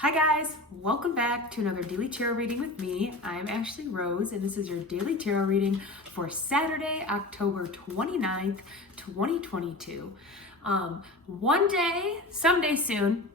Hi guys, welcome back to another daily tarot reading with me. I'm Ashley Rose and this is your daily tarot reading for Saturday, October 29th, 2022. One day, someday soon,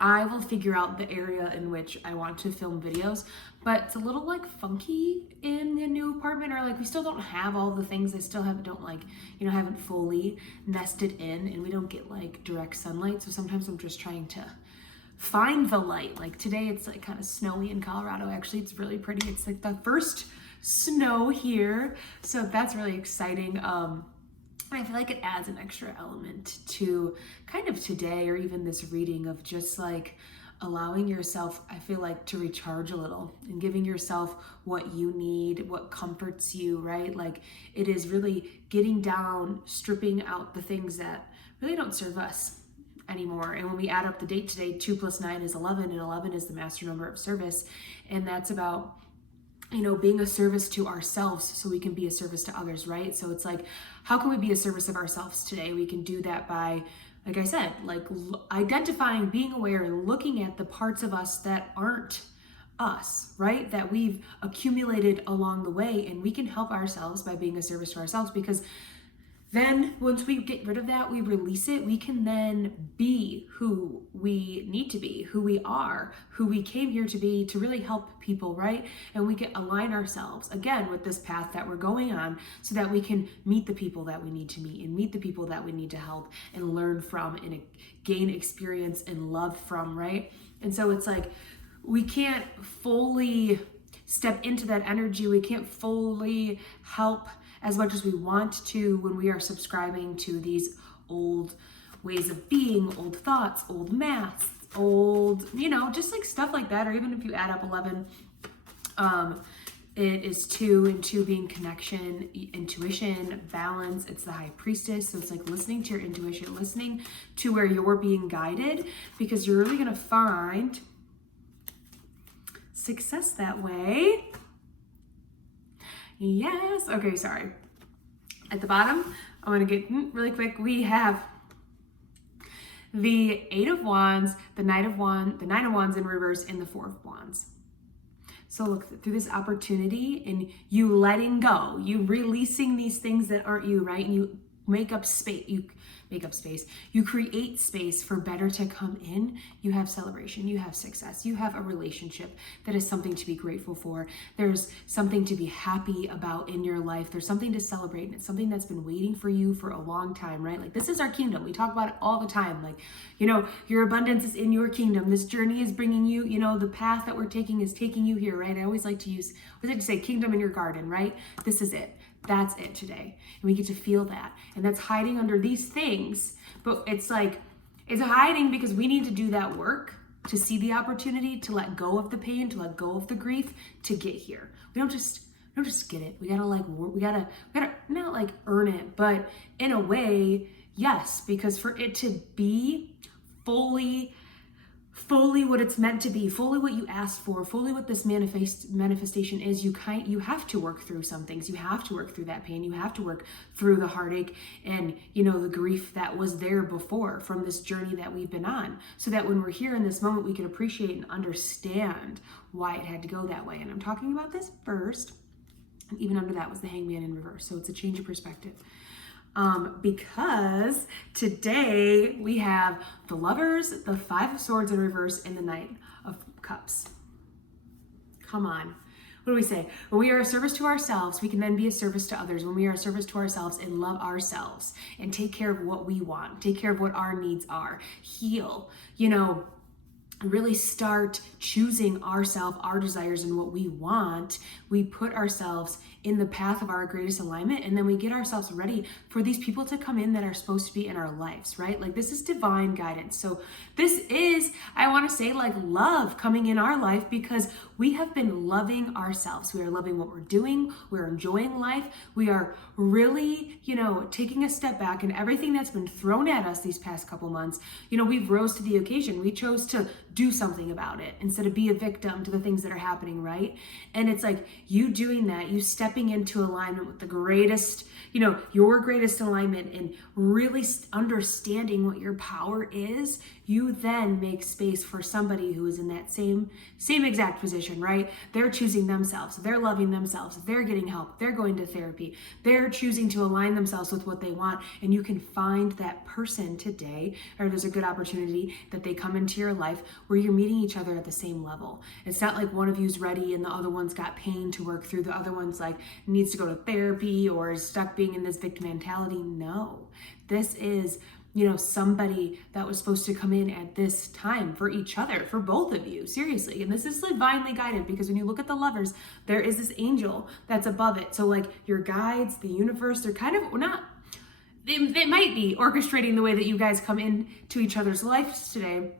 I will figure out the area in which I want to film videos, but it's a little like funky in the new apartment, or like we still don't have all the things. I still haven't fully nested in, and we don't get like direct sunlight. So sometimes I'm just trying to find the light. Like today it's like kind of snowy in Colorado. Actually, it's really pretty. It's like the first snow here. So that's really exciting. I feel like it adds an extra element to kind of today or even this reading of just like allowing yourself, I feel like, to recharge a little and giving yourself what you need, what comforts you, right? Like it is really getting down, stripping out the things that really don't serve us anymore. And when we add up the date today, 2 + 9 is 11, and 11 is the master number of service. And that's about, being a service to ourselves so we can be a service to others, right? So it's like, how can we be a service of ourselves today? We can do that by, like I said, like identifying, being aware, and looking at the parts of us that aren't us, right? That we've accumulated along the way, and we can help ourselves by being a service to ourselves, because then once we get rid of that, we release it, we can then be who we need to be, who we are, who we came here to be, to really help people, right? And we can align ourselves again with this path that we're going on so that we can meet the people that we need to meet and meet the people that we need to help and learn from and gain experience and love from, right? And so it's like, we can't fully step into that energy. We can't fully help as much as we want to when we are subscribing to these old ways of being, old thoughts, old maths, old, just like stuff like that. Or even if you add up 11, it is 2, and 2 being connection, intuition, balance. It's the high priestess. So it's like listening to your intuition, listening to where you're being guided, because you're really going to find success that way. Yes. Okay, sorry. At the bottom, I'm going to get really quick. We have the 8 of Wands, the Knight of Wands, the 9 of Wands in reverse, and the 4 of Wands. So look, through this opportunity and you letting go, you releasing these things that aren't you, right? And you make up space. You create space for better to come in. You have celebration, you have success, you have a relationship that is something to be grateful for. There's something to be happy about in your life. There's something to celebrate, and it's something that's been waiting for you for a long time, right? Like this is our kingdom. We talk about it all the time. Like, your abundance is in your kingdom. This journey is bringing you, the path that we're taking is taking you here, right? I always like to say kingdom in your garden, right? This is it. That's it today. And we get to feel that. And that's hiding under these things. But it's like, it's hiding because we need to do that work to see the opportunity, to let go of the pain, to let go of the grief, to get here. We don't just get it. We gotta we gotta not like earn it, but in a way, yes, because for it to be fully what it's meant to be, fully what you asked for, fully what this manifestation is, you have to work through some things. You have to work through that pain. You have to work through the heartache and, the grief that was there before from this journey that we've been on, so that when we're here in this moment, we can appreciate and understand why it had to go that way. And I'm talking about this first. And even under that was the Hangman in reverse. So it's a change of perspective. Because today we have the Lovers, the 5 of Swords in reverse, and the Knight of Cups. Come on. What do we say? When we are a service to ourselves, we can then be a service to others. When we are a service to ourselves and love ourselves and take care of what we want, take care of what our needs are, heal, really start choosing ourselves, our desires, and what we want, we put ourselves in the path of our greatest alignment, and then we get ourselves ready for these people to come in that are supposed to be in our lives, right? Like this is divine guidance. So this is, I want to say, like love coming in our life, because we have been loving ourselves. We are loving what we're doing. We're enjoying life. We are really, taking a step back, and everything that's been thrown at us these past couple months, we've rose to the occasion. We chose to do something about it instead of be a victim to the things that are happening, right? And it's like you doing that, you stepping into alignment with the greatest, your greatest alignment, and really understanding what your power is. you then make space for somebody who is in that same exact position, right? They're choosing themselves, they're loving themselves, they're getting help, they're going to therapy, they're choosing to align themselves with what they want, and you can find that person today, or there's a good opportunity that they come into your life where you're meeting each other at the same level. It's not like one of you's ready and the other one's got pain to work through, the other one's like needs to go to therapy or is stuck being in this victim mentality. No, this is, somebody that was supposed to come in at this time for each other, for both of you, seriously. And this is divinely guided, because when you look at the lovers, there is this angel that's above it. So like your guides, the universe, they're kind of not, they might be orchestrating the way that you guys come into each other's lives today,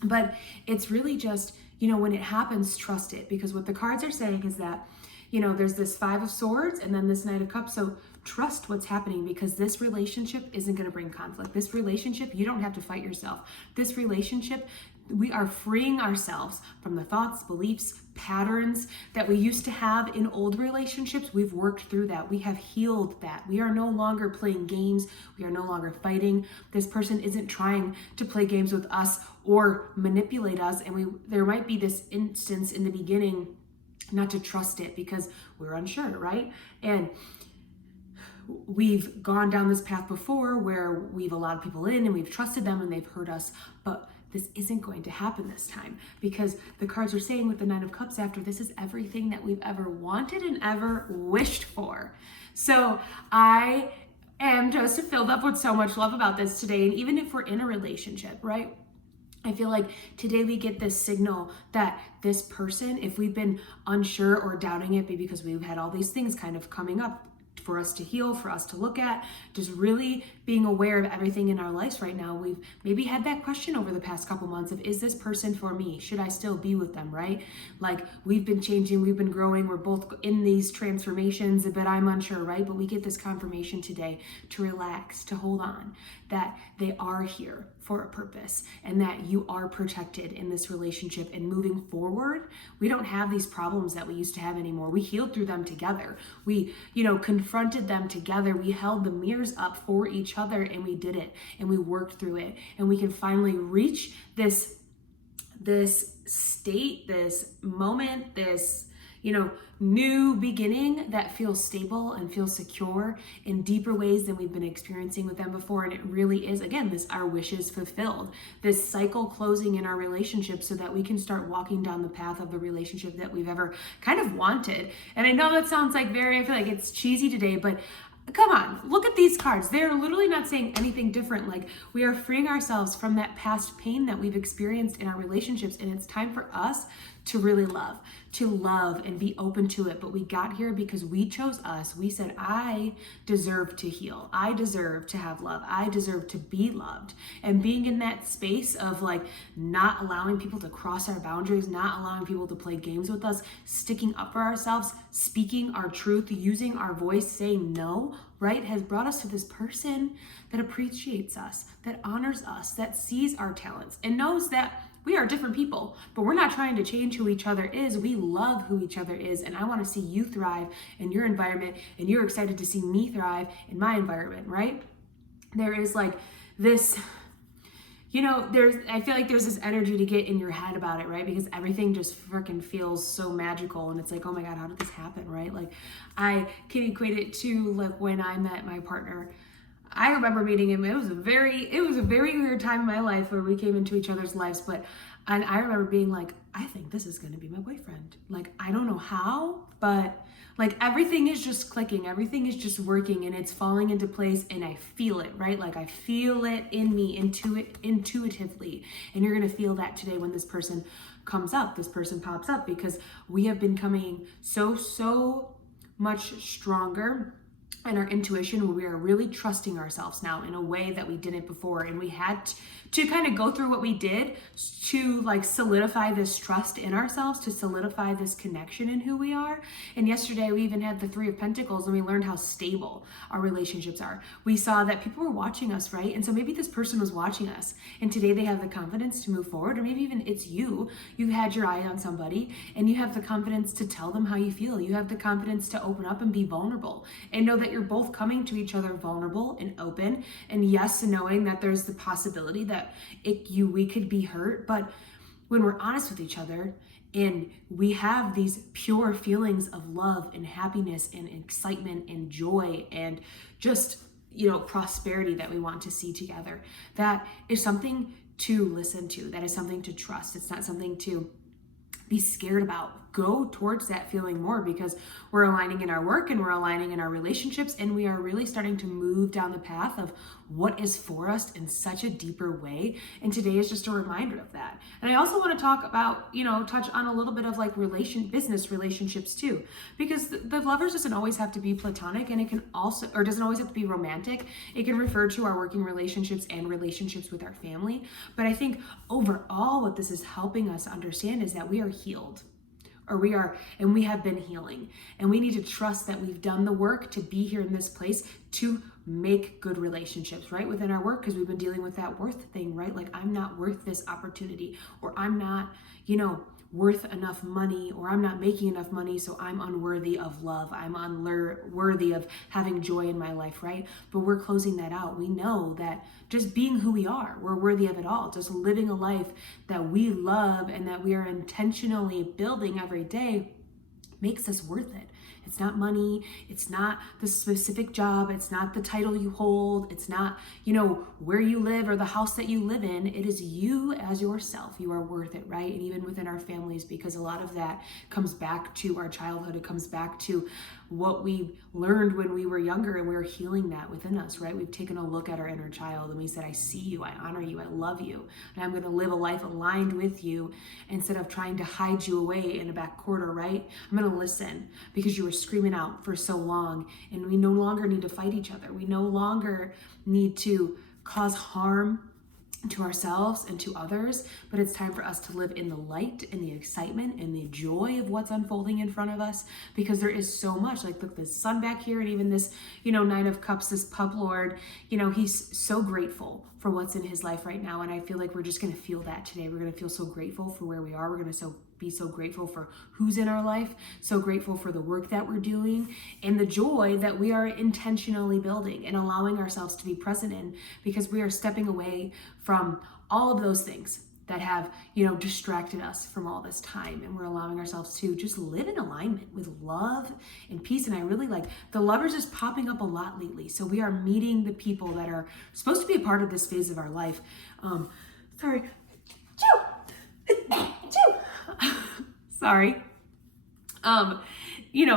but it's really just, when it happens, trust it, because what the cards are saying is that, there's this 5 of Swords and then this Knight of Cups. So trust what's happening, because this relationship isn't going to bring conflict. This relationship, you don't have to fight yourself. This relationship, we are freeing ourselves from the thoughts, beliefs, patterns that we used to have in old relationships. We've worked through that. We have healed that. We are no longer playing games. We are no longer fighting. This person isn't trying to play games with us or manipulate us. And there might be this instance in the beginning not to trust it because we're unsure, right? And we've gone down this path before where we've allowed people in and we've trusted them and they've hurt us, but this isn't going to happen this time, because the cards are saying with the Nine of Cups after this is everything that we've ever wanted and ever wished for. So I am just filled up with so much love about this today. And even if we're in a relationship, right? I feel like today we get this signal that this person, if we've been unsure or doubting it, maybe because we've had all these things kind of coming up for us to heal, for us to look at, just really being aware of everything in our lives right now. We've maybe had that question over the past couple months of, is this person for me? Should I still be with them, right? Like we've been changing, we've been growing, we're both in these transformations, but I'm unsure, right? But we get this confirmation today to relax, to hold on, that they are here for a purpose and that you are protected in this relationship. And moving forward, we don't have these problems that we used to have anymore. We healed through them together. We, confronted them together. We held the mirrors up for each other and we did it and we worked through it. And we can finally reach this state, this moment, this, new beginning that feels stable and feels secure in deeper ways than we've been experiencing with them before. And it really is, again, our wishes fulfilled, this cycle closing in our relationship so that we can start walking down the path of the relationship that we've ever kind of wanted. And I know that sounds like I feel like it's cheesy today, but come on, look at these cards. They're literally not saying anything different. Like we are freeing ourselves from that past pain that we've experienced in our relationships. And it's time for us to really love and be open to it. But we got here because we chose us. We said, I deserve to heal. I deserve to have love. I deserve to be loved. And being in that space of like not allowing people to cross our boundaries, not allowing people to play games with us, sticking up for ourselves, speaking our truth, using our voice, saying no, right, has brought us to this person that appreciates us, that honors us, that sees our talents and knows that we are different people, but we're not trying to change who each other is. We love who each other is. And I want to see you thrive in your environment, and you're excited to see me thrive in my environment, right? There is like this, I feel like there's this energy to get in your head about it, right? Because everything just freaking feels so magical. And it's like, oh my God, how did this happen, right? Like I can equate it to like when I met my partner. I remember meeting him. It was a very weird time in my life where we came into each other's lives. And I remember being like, I think this is going to be my boyfriend. Like, I don't know how, but like everything is just clicking. Everything is just working and it's falling into place. And I feel it, right? Like I feel it in me intuitively. And you're going to feel that today when this person comes up, this person pops up, because we have been coming so much stronger and our intuition, where we are really trusting ourselves now in a way that we didn't before. And we had to kind of go through what we did to like solidify this trust in ourselves, to solidify this connection in who we are. And yesterday we even had the 3 of Pentacles and we learned how stable our relationships are. We saw that people were watching us, right? And so maybe this person was watching us and today they have the confidence to move forward, or maybe even it's you had your eye on somebody and you have the confidence to tell them how you feel. You have the confidence to open up and be vulnerable and know that you're both coming to each other vulnerable and open. And yes, knowing that there's the possibility that that we could be hurt. But when we're honest with each other and we have these pure feelings of love and happiness and excitement and joy and just, prosperity that we want to see together, that is something to listen to. That is something to trust. It's not something to be scared about. Go towards that feeling more, because we're aligning in our work and we're aligning in our relationships, and we are really starting to move down the path of what is for us in such a deeper way. And today is just a reminder of that. And I also want to talk about, touch on a little bit of like business relationships too, because the lovers doesn't always have to be platonic, and it can also, or doesn't always have to be romantic. It can refer to our working relationships and relationships with our family. But I think overall what this is helping us understand is that we are healed. We have been healing, and we need to trust that we've done the work to be here in this place to make good relationships, right? Within our work, because we've been dealing with that worth thing, right? Like, I'm not worth this opportunity, or I'm not, worth enough money, or I'm not making enough money, so I'm unworthy of love. I'm unworthy of having joy in my life, right? But we're closing that out. We know that just being who we are, we're worthy of it all. Just living a life that we love and that we are intentionally building every day makes us worth it. It's not money. It's not the specific job. It's not the title you hold. It's not, where you live or the house that you live in. It is you as yourself. You are worth it, right? And even within our families, because a lot of that comes back to our childhood. It comes back to what we learned when we were younger, and we were healing that within us, right? We've taken a look at our inner child and we said, I see you, I honor you, I love you, and I'm going to live a life aligned with you instead of trying to hide you away in a back corner, right? I'm going to listen because you were screaming out for so long, and we no longer need to fight each other. We no longer need to cause harm to ourselves and to others, but it's time for us to live in the light and the excitement and the joy of what's unfolding in front of us, because there is so much. Like, look, the sun back here, and even this, Nine of Cups, this pup lord, he's so grateful for what's in his life right now. And I feel like we're just going to feel that today. We're going to feel so grateful for where we are. We're going to be so grateful for who's in our life, so grateful for the work that we're doing, and the joy that we are intentionally building and allowing ourselves to be present in, because we are stepping away from all of those things that have, distracted us from all this time. And we're allowing ourselves to just live in alignment with love and peace. And I really like the lovers is popping up a lot lately. So we are meeting the people that are supposed to be a part of this phase of our life. Sorry. Sorry.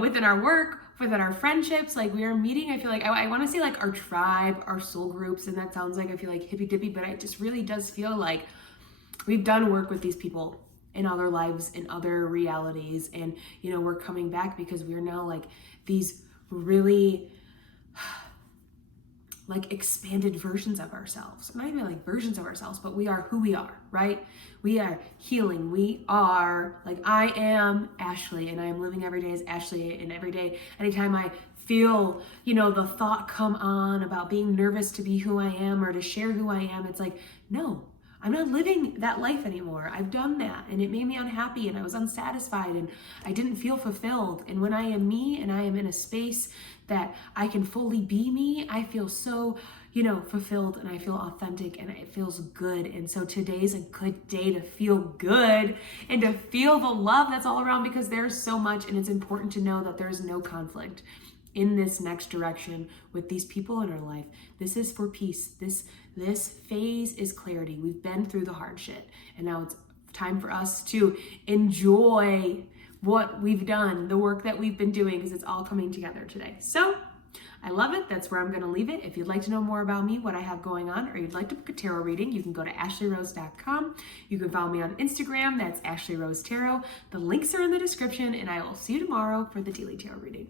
Within our work, within our friendships, like, we are meeting, I feel like, I want to say like our tribe, our soul groups, and that sounds like, I feel like hippy dippy, but it just really does feel like we've done work with these people in other lives, in other realities, and, we're coming back because we're now like these really like expanded versions of ourselves. Not even like versions of ourselves, but we are who we are, right? We are healing. We are like, I am Ashley, and I am living every day as Ashley. And every day, anytime I feel, the thought come on about being nervous to be who I am or to share who I am, it's like, no, I'm not living that life anymore. I've done that, and it made me unhappy, and I was unsatisfied, and I didn't feel fulfilled. And when I am me and I am in a space that I can fully be me, I feel so, fulfilled, and I feel authentic, and it feels good. And so today's a good day to feel good and to feel the love that's all around, because there's so much, and it's important to know that there's no conflict in this next direction with these people in our life. This is for peace. This phase is clarity. We've been through the hard shit, and now it's time for us to enjoy what we've done, the work that we've been doing, because it's all coming together today. So I love it. That's where I'm going to leave it. If you'd like to know more about me, what I have going on, or you'd like to book a tarot reading, you can go to ashleyrose.com. You can follow me on Instagram. That's Ashley Rose Tarot. The links are in the description, and I will see you tomorrow for the daily tarot reading.